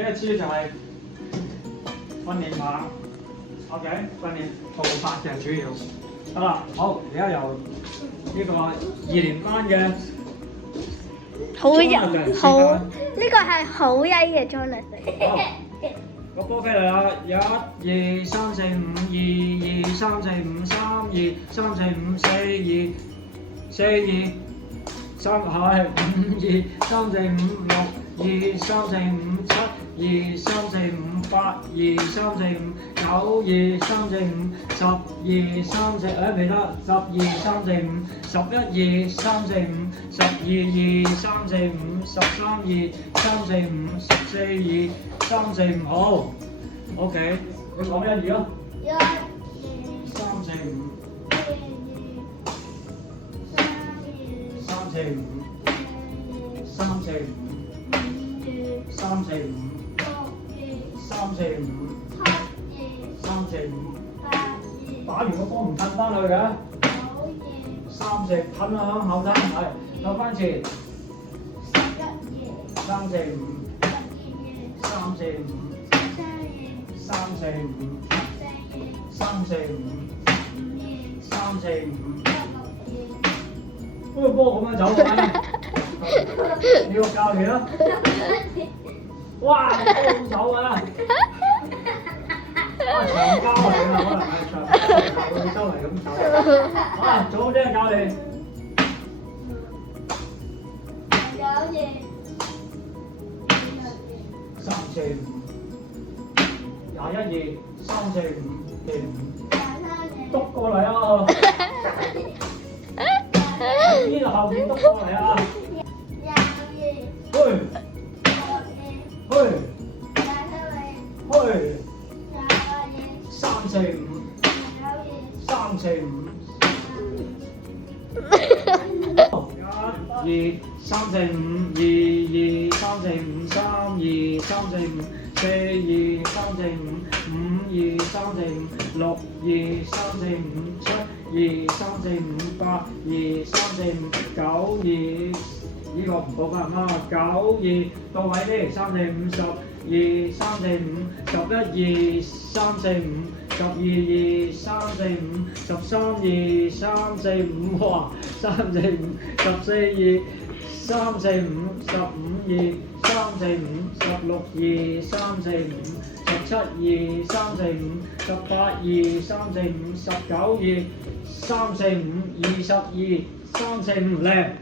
呢一支就係訓練棒 ，OK， 訓練步法嘅主要。得啦，好，而家由呢個2年班嘅好呢個係好曳嘅 Jonathan。好，個波飛嚟啦！1、2、3、4、5、2、2、3、4、5、3、2、3、4、5、4、2、4、2、3係5、2、3、4、5、6、2、3、4、5、7、2、3、4、5、8、2、3、4、5、9、2、3、4、5、10、2、3、4未得，12、3、4、5、11、2、3、4、5、12、2、3、4、5、13、2、3、4、5、14、2、3、4、5好 ，OK， 你講1、2咯。1、2、3、4、5。3、4、5。3、4、5。3、4、5。3、4、5。3、4、5。打完個波唔褪翻去嘅。3、4褪啦，向後褪，係扭翻前。3、4、5。3、4、5。3、4、5。3、4、5。3、4、5。嗰個波咁樣走嘅，你個教練啊！哇，波走啊！長交嚟㗎，可能係長交佢周圍咁走。啊，早啲教練。3、4、5。21、2、3、4、5、5。篤過嚟啊！喺邊度後邊篤過嚟啊！去3、4、5。3、4、5。1、2、3、4、5。2、3、4、5。3、2、3、4、5。4、2、3、4、5。5、2、3、4、5。6、2、3、4、5。7、2、3、4、5。8、2、3、4、5。9、2呢個唔好翻啱啊！9、2到位啲，3、4、5。12、3、4、5。11、2、3、4、5。12、2、3、4、5。13、2、3、4、5。哇！3、4、5。14、2、3、4、5。15、2、3、4、5。16、2、3、4、5。17、2、3、4、5。18、2、3、4、5。19、2、3、4、5。22、3、4、5叻！